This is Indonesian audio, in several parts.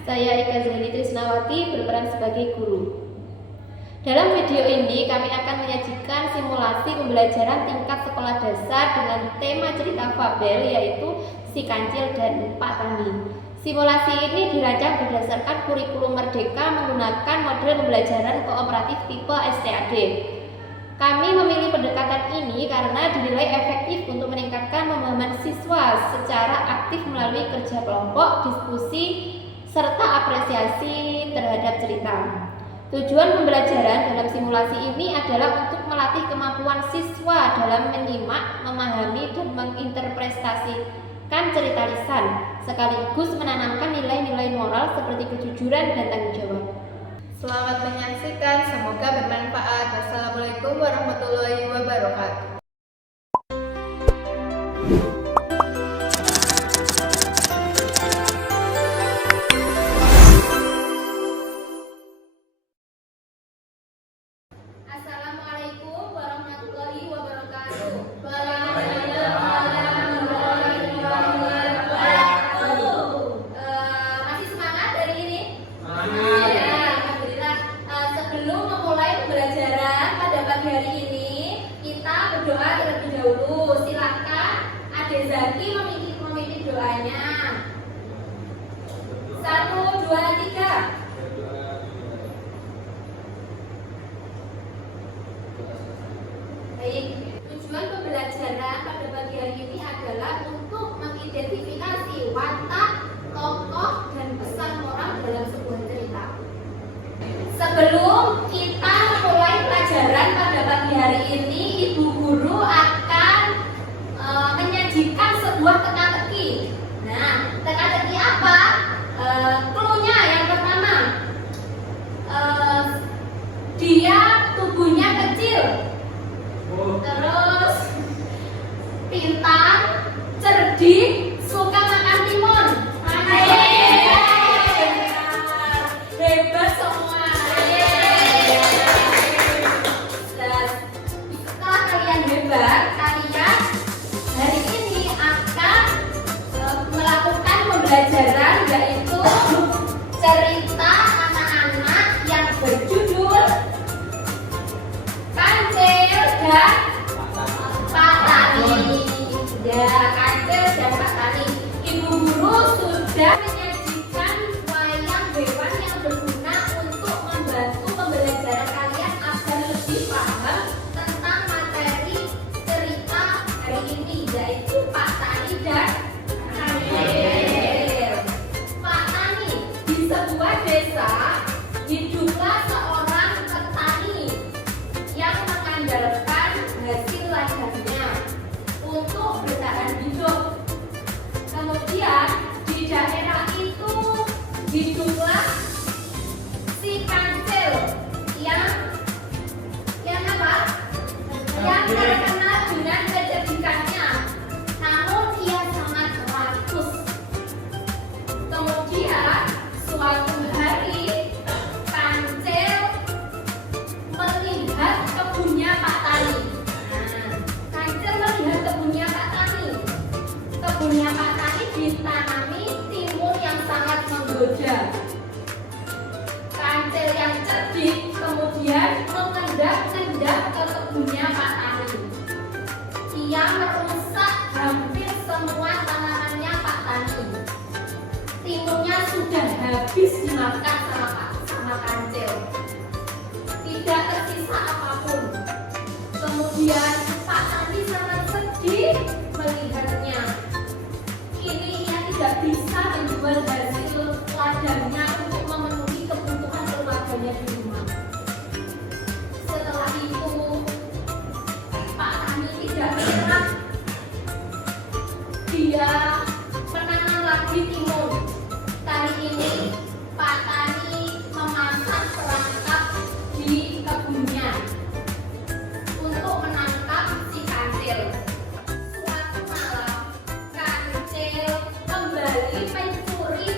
Saya Ika Zaini Trisnawati berperan sebagai guru. Dalam video ini kami akan menyajikan simulasi pembelajaran tingkat sekolah dasar dengan tema cerita fabel yaitu Si Kancil dan Pak Tani. Simulasi ini dirancang berdasarkan kurikulum Merdeka menggunakan model pembelajaran kooperatif tipe STAD. Kami memilih pendekatan ini karena dinilai efektif untuk meningkatkan pemahaman siswa secara aktif melalui kerja kelompok, diskusi, serta apresiasi terhadap cerita. Tujuan pembelajaran dalam simulasi ini adalah untuk melatih kemampuan siswa dalam menyimak, memahami, dan menginterpretasikan cerita lisan, sekaligus menanamkan nilai-nilai moral seperti kejujuran dan tanggung jawab. Selamat menyaksikan, semoga bermanfaat. Wassalamualaikum warahmatullahi wabarakatuh. Assalamualaikum warahmatullahi wabarakatuh. Masih semangat hari ini? Sebelum memulai pembelajaran pada pagi hari ini, kita berdoa terlebih dahulu. Silakan Adik Zaki memimpin doanya. 1, 2, 3. Baik, tujuan pembelajaran pada pagi hari ini adalah untuk mengidentifikasi watak, tokoh, dan pesan moral dalam sebuah cerita. Sebelum kita memulai pelajaran pada pagi hari ini, Ibu Guru akan menyajikan sebuah teka-teki. Nah, teka-teki apa? Cluenya yang pertama, dia tubuhnya kecil, terus pintar, cerdik, suka makan timun. Hebat semua. Setelah kalian hebat, kalian hari ini akan melakukan pembelajaran yaitu cerita anak-anak yang berjudul Kancil dan Pak Tani. Ya, Kancil dan Pak Tani. Ibu Guru sudah menyajikan wayang hewan yang berguna untuk membantu pembelajaran kalian agar lebih paham tentang materi cerita hari ini, yaitu Pak Tani dan Kancil. Pak Tani, di sebuah desa hiduplah seorang petani yang mengandalkan hasil ladangnya untuk bertahan hidup. Kemudian di daerah itu hiduplah si Kancil yang apa? Yang terkenal dengan kecerdikannya. Namun ia sangat rakus. Kemudian suatu hari Kancil melihat kebunnya Pak Tani. Kancil melihat kebunnya Pak Tani. Kebunnya Pak Tani ditanami timun yang sangat menggoda. Kancil yang cerdik kemudian mengendap-endap ke kebunnya Pak Tani. Ia merusak hampir semua tanamannya Pak Tani. Timunnya sudah habis dimakan sama Kancil. Tidak tersisa apapun. Kemudian Pak Tani sangat sedih melihatnya. Kini ia tidak bisa menjual hasil ladangnya untuk memenuhi kebutuhan keluarganya di rumah. Setelah itu Pak Tani tidak menyerah. Dia menanam lagi timun. Kali ini Pak Tani memasang perangkap di kebunnya untuk menangkap si Kancil. Suatu malam Kancil kembali mencuri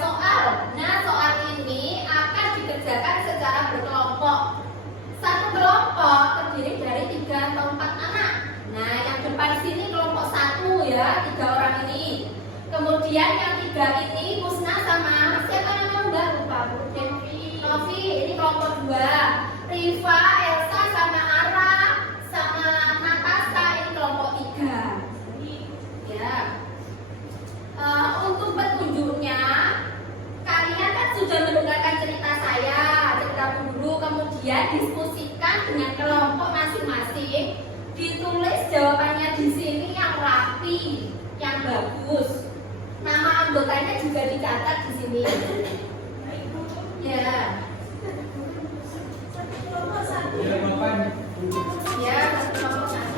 soal. Nah, soal ini akan dikerjakan secara berkelompok. Satu kelompok terdiri dari 3 atau 4 anak. Nah, yang depan sini kelompok 1 ya, 3 orang ini. Kemudian yang 3 ini Musna sama siapa namanya udah lupa Bu? Novi, ini kelompok 2. Riva, Elsa sama Ara sama Natasha ini kelompok 3. Ya. Untuk petunjuknya, kalian kan sudah mendengarkan cerita saya, cerita guru, kemudian diskusikan dengan kelompok masing-masing. Ditulis jawabannya di sini yang rapi, yang bagus. Nama anggotanya juga dicatat di sini. Ya. Ya, kelompok 1.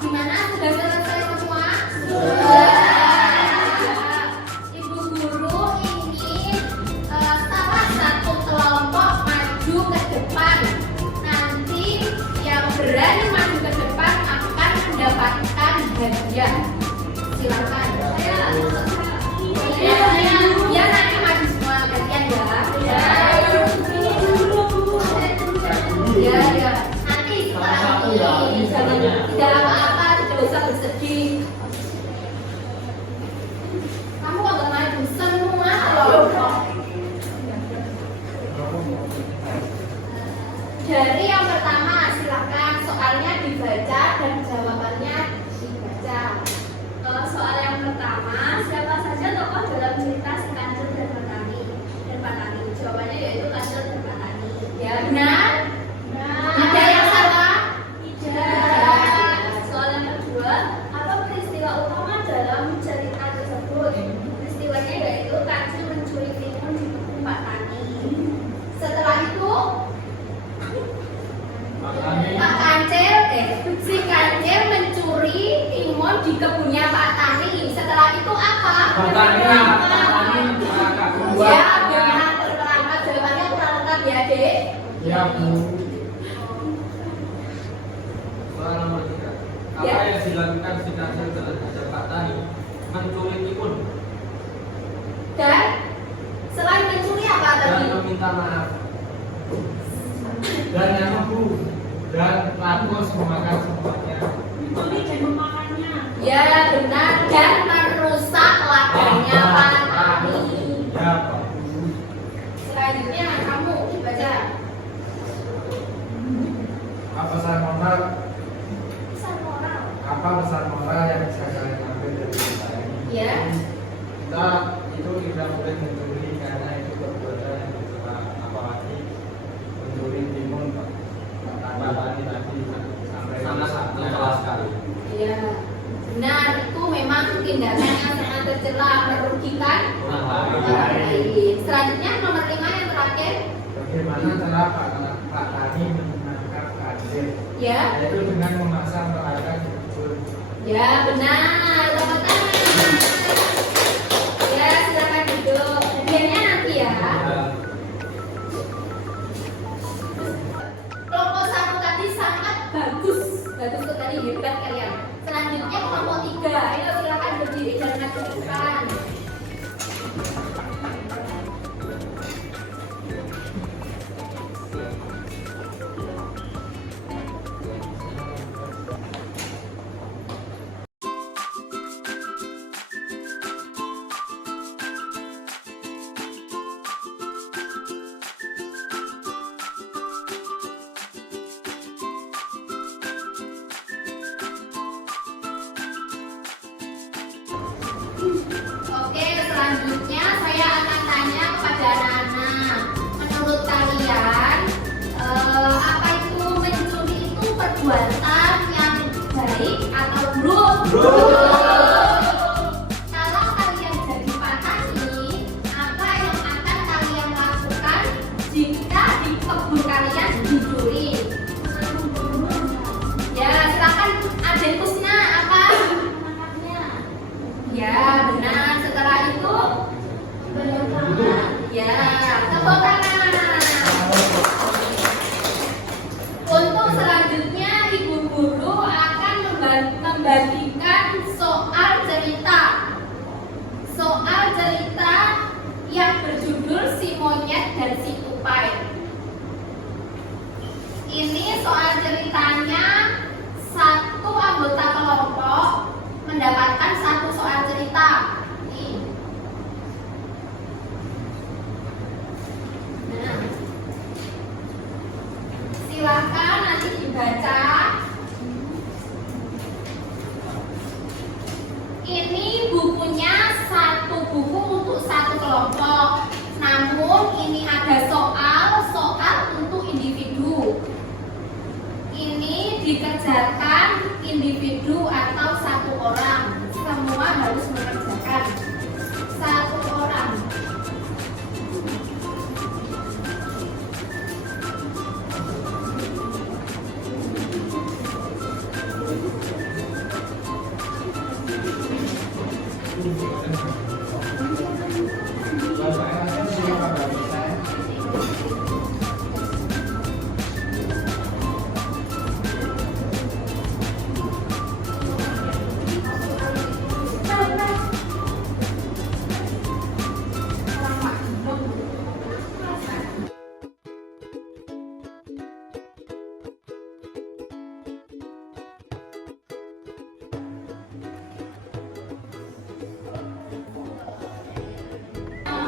Gimana? Sudah selesai semua? Ibu guru ingin salah satu kelompok maju ke depan. Nanti yang berani maju ke depan akan mendapatkan hadiah. Silakan. Ya, nanti maju semua gantian ya. Ya. Nanti setelah ini tidak apa-apa, tidak usah bersedih. Kamu kok gak maju semua kelompok? Dari yang pertama, silakan soalnya dibaca dan jawabannya dibaca. Soal yang pertama, siapa saja tokoh dalam cerita si Kancil dan Patani? Jawabannya yaitu Kancil dan Patani. Ya, benar? Ada yang salah? Tidak. Soal yang kedua, apa peristiwa utama dalam cerita tersebut? Peristiwanya yaitu Kancil mencuri timun di kebun Pak Tani. Setelah itu si Kancil mencuri timun di kebunnya Pak Tani. Setelah itu apa? Ya, benar, terlambat. Jawabannya kurang lengkap ya, Dek? Ya, Bu. Soal nomor 3. Apa Ya. yang dilakukan si Kancil terhadap Pak Tani? Mencuri timun Dan selain mencuri apa dan tadi? meminta maaf. Dan yang Bu dan Lakus memakan semuanya. Ya, benar. Dan merusak ladangnya Pak Tani. Ya, Pak. Selanjutnya kamu baca. Apa pesan moral? Pesan moral. Apa pesan moral yang bisa kalian ambil dari cerita ini? Ya. Kita itu tidak boleh mencuri karena itu perbuatan yang tercela, apalagi mencuri timun Pak Tani tadi sampai sangat keras sekali. Ya. Benar, itu memang tindakan yang sangat tercela, merugikan orang lain. Selanjutnya nomor 5 yang terakhir. Bagaimana cara Pak Tani menangkap Kancil? Ya. Yaitu dengan memaksa merayakan jujur. Ya, benar. Tepuk tangan. Ya, silakan duduk. Hadiahnya nanti ya. Kelompok 1 tadi sangat bagus. Bagus tuh tadi, hebat kalian. Selanjutnya kelompok 3. Ayo silakan berdiri dan maju ke depan. Oke, selanjutnya saya akan tanya kepada anak-anak. Menurut kalian, apa itu mencuri itu perbuatan yang baik atau buruk? Kalau kalian jadi Pak Tani, apa yang akan kalian lakukan jika di kebun kalian dicuri? Ya, silakan Aden Kusna, apa? Ya, benar. Tepuk tangan. Untuk selanjutnya Ibu Guru akan membagikan soal cerita. Soal cerita yang berjudul Si Monyet dan Si Tupai. Ini soal ceritanya, satu anggota kelompok mendapatkan satu soal cerita. Nih. Nah, silakan nanti dibaca. Ini bukunya satu buku untuk satu kelompok. Namun ini ada soal untuk individu. Ini dikerjakan individu atau satu orang. Semua harus mengerjakan satu orang.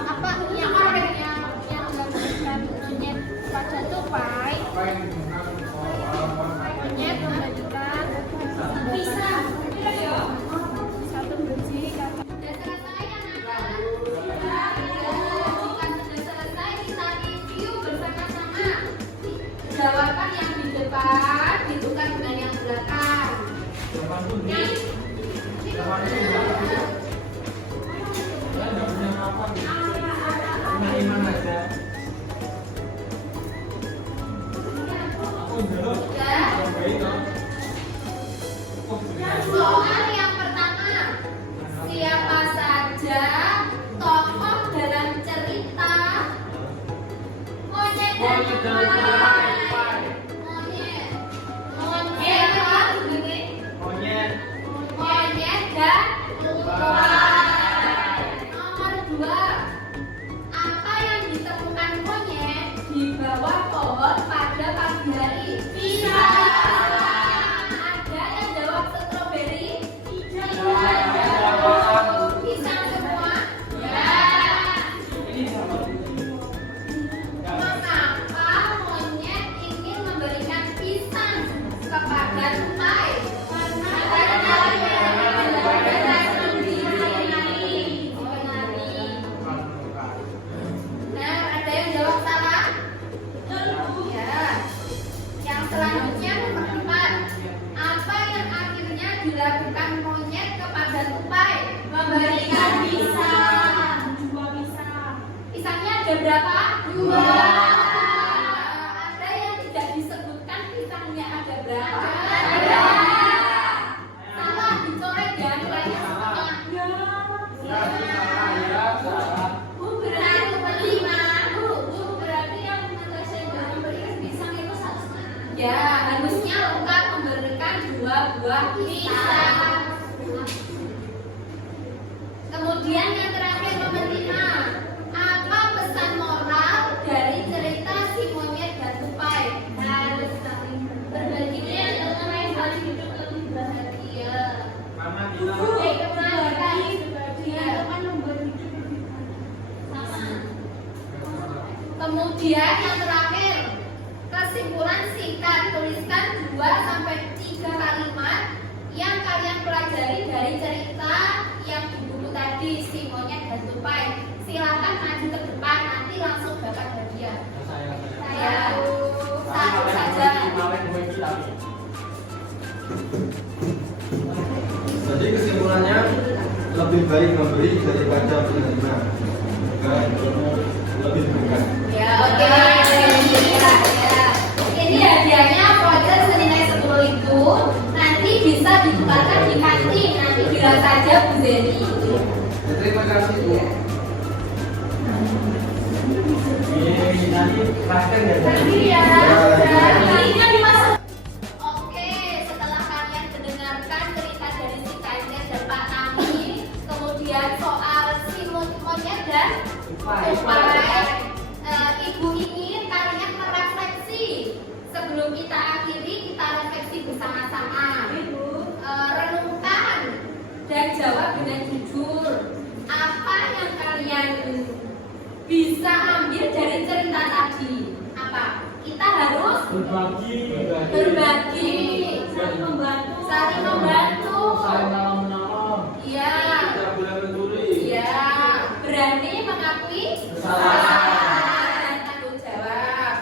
Apa yang memberikan monyet pada tupai? Monyet memberikan pisang. Satu biji kacang. Sudah selesai anak-anak? Jika sudah selesai kita review bersama-sama. Jawaban yang di depan ditukar dengan yang belakang. Soal yang pertama, siapa saja tokoh dalam cerita Monyet dan Tupai? Monyet dan Tupai. Nomor 2, apa yang ditemukan monyet di bawah pohon pada pagi hari? Pisang. Ada yang jawab stroberi? Tidak. Pisang semua? Ya. Mengapa monyet ingin memberikan pisang kepada tupai? Nah, ada yang jawab salah? Ya. Yang selanjutnya nomor 4. Apa yang akhirnya dilakukan monyet kepada tupai? Memberikan pisang. 2 pisang. Pisangnya ada berapa? 2. Ada yang tidak disebutkan pisangnya ada berapa? Ada. Salah, dicoret ya nilainya setengah. Berarti 5. Berarti yang saya memberikan pisang itu 1,5. Ya, harusnya lengkap memberikan 2 buah pisang. Kemudian yang terakhir nomor 5. Apa pesan moral dari cerita Si Monyet dan Tupai? Harus saling berbagi mengenai saling hidup lebih bahagia. Kemudian yang terakhir, kesimpulan singkat, tuliskan 2-3 kalimat yang kalian pelajari dari cerita yang di buku tadi Si Monyet dan Tupai. Silakan maju ke depan, nanti langsung dapat hadiah. Saya satu saja. Jadi kesimpulannya lebih baik memberi daripada menerima. Lebih bukan. Ya, oke. Ini hadiahnya voucher senilai 10.000. Nanti bisa ditukarkan di kantin. Nanti bilang saja Bu Zeni. Terima kasih Bu. Ini Ikhlaskan ya. Iya. Ini dimasuk. Oke, setelah kalian mendengarkan cerita dari si Kaiser dan Pak Tami, kemudian soal si monyet dan tupai, Ibu ingin kalian merefleksi. Sebelum kita akhiri, kita refleksi bersama-sama. Renungkan dan jawab dengan jujur. Apa yang kalian bisa ambil dari cerita tadi? Apa? Kita harus Berbagi. saling membantu, Saling menolong. iya, Tidak boleh mencuri. iya, berani mengakui Kesalahan. dan tanggung jawab.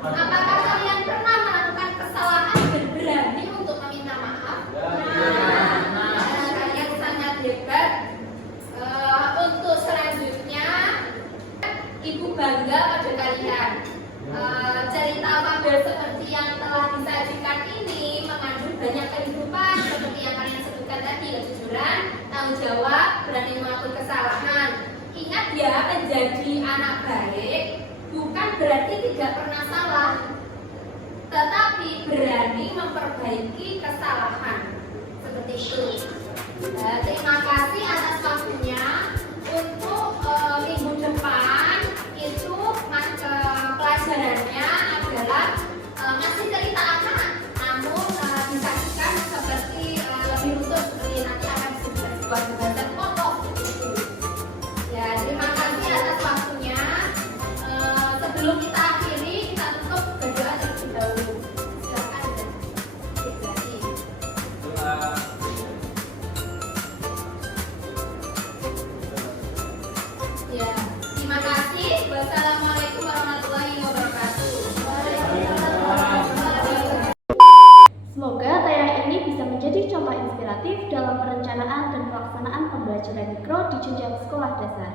Apakah kalian pernah melakukan kesalahan dan berani untuk meminta maaf? Kalian sangat hebat. Untuk selanjutnya, Ibu bangga pada kalian. Cerita fabel seperti yang telah disajikan ini mengandung banyak kehidupan seperti yang kalian sebutkan tadi, kejujuran, tanggung jawab, berani mengakui kesalahan. Ingat ya, menjadi anak baik bukan berarti tidak pernah salah, tetapi berani memperbaiki kesalahan. Seperti itu. Terima kasih atas waktunya. Untuk minggu depan itu pelajarannya adalah masih cerita anak, namun disajikan seperti lebih khusus, seperti nanti akan disebutkan sebuah pembahasan pokok seperti itu. Ya, terima kasih atas waktunya. Sebelum kita akhiri, kita tutup berdoa terlebih dahulu. Silakan. Diklasi. Ya, terima kasih. Wassalamualaikum warahmatullahi wabarakatuh. Semoga tayangan ini bisa menjadi contoh inspiratif dalam perencanaan dan pelaksanaan pembelajaran mikro di jenjang sekolah dasar.